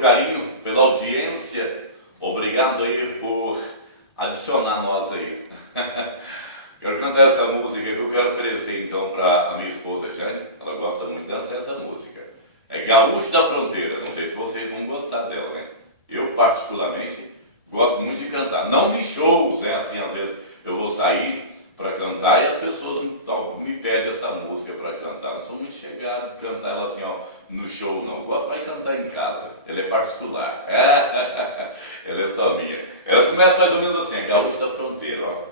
carinho, pela audiência. Obrigado aí por adicionar nós aí. Quero cantar essa música que eu quero oferecer então para a minha esposa Jane. Ela gosta muito de dançar essa música. É Gaúcho da Fronteira. Não sei se vocês vão gostar dela, né? Eu particularmente gosto muito de cantar. Não em shows, né? Assim, às vezes eu vou sair para cantar e as pessoas me pedem essa música para cantar. Não sou muito chegado a cantar ela assim, ó, no show, não. Gosto mais de cantar em casa. Ela é particular. Ela é só minha. Ela começa mais ou menos assim, Gaúcho da Fronteira, ó.